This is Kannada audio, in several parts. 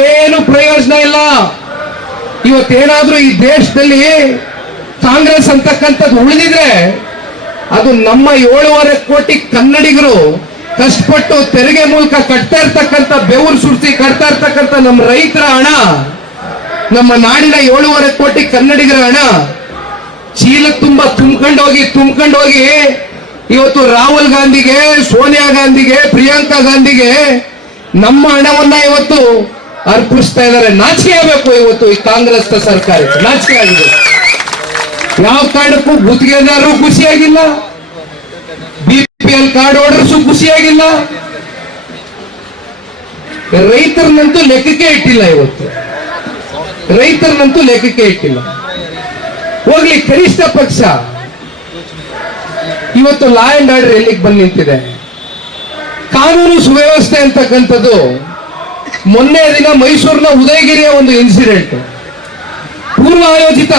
ಏನು ಪ್ರಯೋಜನ ಇಲ್ಲ. ಇವತ್ತೇನಾದ್ರೂ ಈ ದೇಶದಲ್ಲಿ ಕಾಂಗ್ರೆಸ್ ಅಂತಕ್ಕಂಥದ್ದು ಉಳಿದಿದ್ರೆ ಅದು ನಮ್ಮ 7.5 ಕೋಟಿ ಕನ್ನಡಿಗರು ಕಷ್ಟಪಟ್ಟು ತೆರಿಗೆ ಮೂಲಕ ಕಟ್ತಾ ಇರ್ತಕ್ಕಂಥ, ಬೆವರು ಸುರಿಸಿ ಕಟ್ತಾ ಇರ್ತಕ್ಕಂಥ ನಮ್ಮ ರೈತರ ಹಣ, ನಮ್ಮ ನಾಡಿನ 7.5 ಕೋಟಿ ಕನ್ನಡಿಗರ ಹಣ ಚೀಲ ತುಂಬಾ ತುಂಬ್ಕೊಂಡು ಹೋಗಿ ಇವತ್ತು ರಾಹುಲ್ ಗಾಂಧಿಗೆ, ಸೋನಿಯಾ ಗಾಂಧಿಗೆ, ಪ್ರಿಯಾಂಕಾ ಗಾಂಧಿಗೆ ನಮ್ಮ ಹಣವನ್ನ ಇವತ್ತು ಅರ್ಪಿಸ್ತಾ ಇದ್ದಾರೆ. ನಾಚಿಕೆ ಆಗಬೇಕು ಇವತ್ತು ಈ ಕಾಂಗ್ರೆಸ್ ಸರ್ಕಾರ, ನಾಚಿಕೆ ಆಗಿದೆ. ಯಾವ ಕಾರಣಕ್ಕೂ ಗುತ್ತಿಗೆದಾರರು ಖುಷಿಯಾಗಿಲ್ಲ, BPL ಕಾರ್ಡ್ ಹೋಲ್ಡರ್ಸು ಖುಷಿಯಾಗಿಲ್ಲ, ರೈತರನ್ನಂತೂ ಲೆಕ್ಕಕ್ಕೆ ಇಟ್ಟಿಲ್ಲ. ಇವತ್ತು ರೈತರನ್ನಂತೂ ಲೆಕ್ಕಕ್ಕೆ ಇಟ್ಟಿಲ್ಲ. ಹೋಗ್ಲಿ, ಕನಿಷ್ಠ ಪಕ್ಷ ಇವತ್ತು ಲಾ ಅಂಡ್ ಆರ್ಡರ್ ಎಲ್ಲಿಗೆ ಬಂದು ನಿಂತಿದೆ? ಕಾನೂನು ಸುವ್ಯವಸ್ಥೆ ಅಂತಕ್ಕಂಥದ್ದು ಮೊನ್ನೆ ದಿನ ಮೈಸೂರಿನ ಉದಯಗಿರಿಯ ಒಂದು ಇನ್ಸಿಡೆಂಟ್ ಪೂರ್ವ ಆಯೋಜಿತ.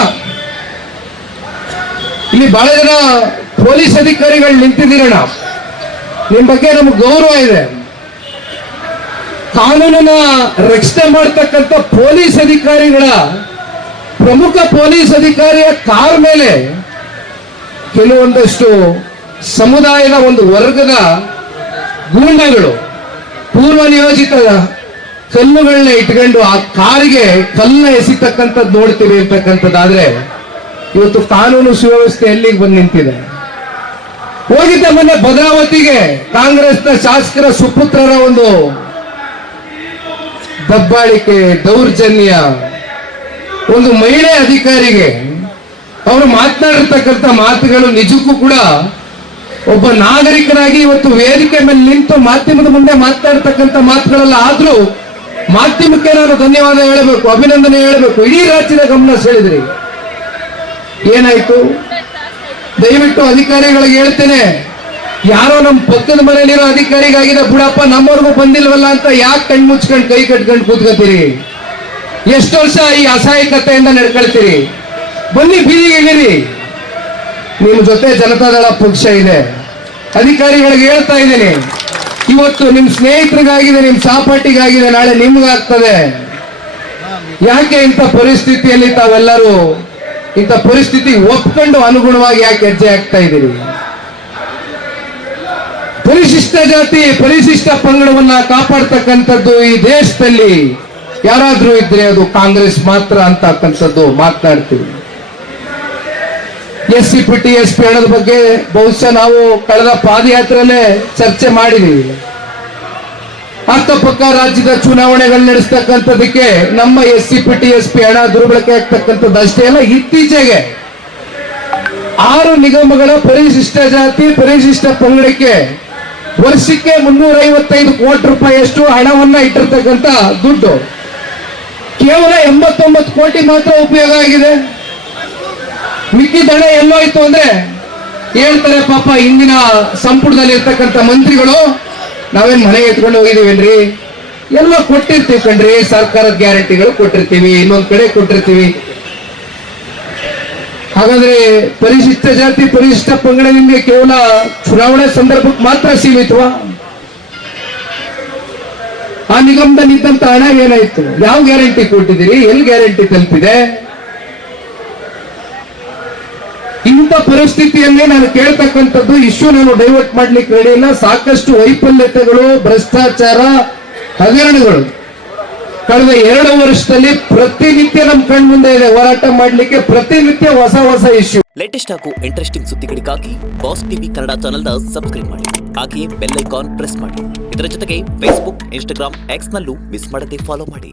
ಇಲ್ಲಿ ಬಹಳ ಜನ ಪೊಲೀಸ್ ಅಧಿಕಾರಿಗಳು ನಿಂತಿದ್ದೀರಣ್ಣ, ನಿಮ್ ಬಗ್ಗೆ ನಮ್ಗೆ ಗೌರವ ಇದೆ. ಕಾನೂನನ್ನ ರಕ್ಷಣೆ ಮಾಡತಕ್ಕಂಥ ಪೊಲೀಸ್ ಅಧಿಕಾರಿಗಳ, ಪ್ರಮುಖ ಪೊಲೀಸ್ ಅಧಿಕಾರಿಯ ಕಾರ್ ಮೇಲೆ ಕೆಲವೊಂದಷ್ಟು ಸಮುದಾಯದ ಒಂದು ವರ್ಗದ ಗೂಂಡಗಳು ಪೂರ್ವ ನಿಯೋಜಿತ ಕಲ್ಲುಗಳನ್ನ ಇಟ್ಕೊಂಡು ಆ ಕಾರಿಗೆ ಕಲ್ಲನ್ನ ಎಸಿತಕ್ಕಂಥದ್ದು ನೋಡ್ತೀವಿ ಅಂತಕ್ಕಂಥದ್ದಾದ್ರೆ ಇವತ್ತು ಕಾನೂನು ಸುವ್ಯವಸ್ಥೆ ಎಲ್ಲಿಗೆ ಬಂದು ನಿಂತಿದೆ? ಹೋಗಿದ್ದ ಮೊನ್ನೆ ಭದ್ರಾವತಿಗೆ ಕಾಂಗ್ರೆಸ್ನ ಶಾಸಕರ ಸುಪುತ್ರರ ಒಂದು ದಬ್ಬಾಳಿಕೆ, ದೌರ್ಜನ್ಯ, ಒಂದು ಮಹಿಳೆ ಅಧಿಕಾರಿಗೆ ಅವರು ಮಾತನಾಡಿರ್ತಕ್ಕಂಥ ಮಾತುಗಳು ನಿಜಕ್ಕೂ ಕೂಡ ಒಬ್ಬ ನಾಗರಿಕನಾಗಿ ಇವತ್ತು ವೇದಿಕೆ ಮೇಲೆ ನಿಂತು ಮಾಧ್ಯಮದ ಮುಂದೆ ಮಾತನಾಡ್ತಕ್ಕಂಥ ಮಾತುಗಳೆಲ್ಲ ಆದ್ರೂ ಮಾಧ್ಯಮಕ್ಕೆ ನಾನು ಧನ್ಯವಾದ ಹೇಳಬೇಕು, ಅಭಿನಂದನೆ ಹೇಳಬೇಕು. ಇಡೀ ರಾಜ್ಯದ ಗಮನ ಸೆಳೆದ್ರಿ. ಏನಾಯ್ತು? ದಯವಿಟ್ಟು ಅಧಿಕಾರಿಗಳಿಗೆ ಹೇಳ್ತೇನೆ, ಯಾರೋ ನಮ್ಮ ಪಕ್ಕದ ಮನೆಯಲ್ಲಿರೋ ಅಧಿಕಾರಿಗಾಗಿದೆ ಬಿಡಪ್ಪ, ನಮ್ಮವ್ರಿಗೂ ಬಂದಿಲ್ವಲ್ಲ ಅಂತ ಯಾಕೆ ಕಣ್ ಮುಚ್ಕೊಂಡು ಕೈ ಕಟ್ಕೊಂಡು ಕೂತ್ಕೋತೀರಿ? ಎಷ್ಟು ವರ್ಷ ಈ ಅಸಹಾಯಕತೆಯಿಂದ ನಡ್ಕೊಳ್ತೀರಿ? ಬನ್ನಿ, ಬೀದಿಗೆ ಇಳಿರಿ. ನಿಮ್ ಜೊತೆ ಜನತಾದಳ ಪಕ್ಷ ಇದೆ. ಅಧಿಕಾರಿಗಳಿಗೆ ಹೇಳ್ತಾ ಇದ್ದೀನಿ, ಇವತ್ತು ನಿಮ್ ಸ್ನೇಹಿತರಿಗಾಗಿದೆ, ನಿಮ್ ಸಹಪಾಠಿಗಾಗಿದೆ, ನಾಳೆ ನಿಮ್ಗಾಗ್ತದೆ. ಯಾಕೆ ಇಂಥ ಪರಿಸ್ಥಿತಿಯಲ್ಲಿ ತಾವೆಲ್ಲರೂ ಇಂಥ ಪರಿಸ್ಥಿತಿ ಒಪ್ಕೊಂಡು ಅನುಗುಣವಾಗಿ ಯಾಕೆ ಹೆಜ್ಜೆ ಆಗ್ತಾ ಇದ್ದೀರಿ? ಪರಿಶಿಷ್ಟ ಜಾತಿ, ಪರಿಶಿಷ್ಟ ಪಂಗಡವನ್ನ ಕಾಪಾಡ್ತಕ್ಕಂಥದ್ದು ಈ ದೇಶದಲ್ಲಿ ಯಾರಾದ್ರೂ ಇದ್ರೆ ಅದು ಕಾಂಗ್ರೆಸ್ ಮಾತ್ರ ಅಂತಕ್ಕಂಥದ್ದು ಮಾತನಾಡ್ತೀವಿ. SC/ST ಹಣದ ಬಗ್ಗೆ ಬಹುಶಃ ನಾವು ಕಳೆದ ಪಾದಯಾತ್ರೆಯಲ್ಲೇ ಚರ್ಚೆ ಮಾಡಿದೀವಿ. ಅಕ್ಕಪಕ್ಕ ರಾಜ್ಯದ ಚುನಾವಣೆಗಳು ನಡೆಸ್ತಕ್ಕಂಥದಕ್ಕೆ ನಮ್ಮ SC/ST ಹಣ ದುರ್ಬಳಕೆ ಆಗ್ತಕ್ಕಂಥದ್ದು ಅಷ್ಟೇ ಅಲ್ಲ, ಇತ್ತೀಚೆಗೆ 6 ನಿಗಮಗಳ ಪರಿಶಿಷ್ಟ ಜಾತಿ, ಪರಿಶಿಷ್ಟ ಪಂಗಡಕ್ಕೆ ವರ್ಷಕ್ಕೆ 355 ಕೋಟಿ ರೂಪಾಯಿಯಷ್ಟು ಹಣವನ್ನ ಇಟ್ಟಿರ್ತಕ್ಕಂಥ ದುಡ್ಡು ಕೇವಲ 89 ಕೋಟಿ ಮಾತ್ರ ಉಪಯೋಗ ಆಗಿದೆ. ಮಿಕ್ಕಿದ ಹಣ ಎಲ್ಲೋಯ್ತು ಅಂದ್ರೆ ಹೇಳ್ತಾರೆ ಪಾಪ ಇಂದಿನ ಸಂಪುಟದಲ್ಲಿ ಇರ್ತಕ್ಕಂಥ ಮಂತ್ರಿಗಳು, ನಾವೇನ್ ಮನೆಗೆ ಎತ್ಕೊಂಡು ಹೋಗಿದೀವೇನ್ರಿ, ಎಲ್ಲ ಕೊಟ್ಟಿರ್ತೀವಿ ಕಣ್ರಿ, ಸರ್ಕಾರದ ಗ್ಯಾರಂಟಿಗಳು ಕೊಟ್ಟಿರ್ತೀವಿ, ಇನ್ನೊಂದ್ ಕಡೆ ಕೊಟ್ಟಿರ್ತೀವಿ. ಹಾಗಾದ್ರೆ ಪರಿಶಿಷ್ಟ ಜಾತಿ, ಪರಿಶಿಷ್ಟ ಪಂಗಡ ನಿಮ್ಗೆ ಕೇವಲ ಚುನಾವಣೆ ಸಂದರ್ಭಕ್ಕೆ ಮಾತ್ರ ಸೀಮಿತವಾ? ಆ ನಿಗಮದಲ್ಲಿ ಇದ್ದಂತ ಹಣ ಏನಾಯ್ತು? ಯಾವ ಗ್ಯಾರಂಟಿ ಕೊಟ್ಟಿದ್ದೀರಿ? ಎಲ್ಲಿ ಗ್ಯಾರಂಟಿ ತಲುಪಿದೆ? ಇಂಥ ಪರಿಸ್ಥಿತಿಯಲ್ಲಿ ನಾನು ಕೇಳ್ತಕ್ಕಂಥದ್ದು ಇಶ್ಯೂ ನಾನು ಡೈವರ್ಟ್ ಮಾಡ್ಲಿಕ್ಕೆ ರೆಡಿ ಇಲ್ಲ. ಸಾಕಷ್ಟು ವೈಫಲ್ಯತೆಗಳು, ಭ್ರಷ್ಟಾಚಾರ, ಹಗರಣಗಳು ಕಳೆದ 2 ವರ್ಷದಲ್ಲಿ ಪ್ರತಿನಿತ್ಯ ನಮ್ಮ ಕಣ್ ಮುಂದೆ ಇದೆ. ಹೋರಾಟ ಮಾಡ್ಲಿಕ್ಕೆ ಪ್ರತಿನಿತ್ಯ ಹೊಸ ಇಶ್ಯೂ. ಲೇಟೆಸ್ಟ್ ಹಾಗೂ ಇಂಟ್ರೆಸ್ಟಿಂಗ್ ಸುದ್ದಿಗಳಿಗಾಗಿ ಬಾಸ್ ಟಿವಿ ಕನ್ನಡ ಚಾನೆಲ್ನ ಸಬ್ಸ್ಕ್ರೈಬ್ ಮಾಡಿ, ಹಾಗೆಯೇ ಬೆಲ್ ಐಕಾನ್ ಪ್ರೆಸ್ ಮಾಡಿ. ಇದರ ಜೊತೆಗೆ ಫೇಸ್ಬುಕ್, ಇನ್ಸ್ಟಾಗ್ರಾಮ್, ಎಕ್ಸ್ ನಲ್ಲೂ ಮಿಸ್ ಮಾಡದೆ ಫಾಲೋ ಮಾಡಿ.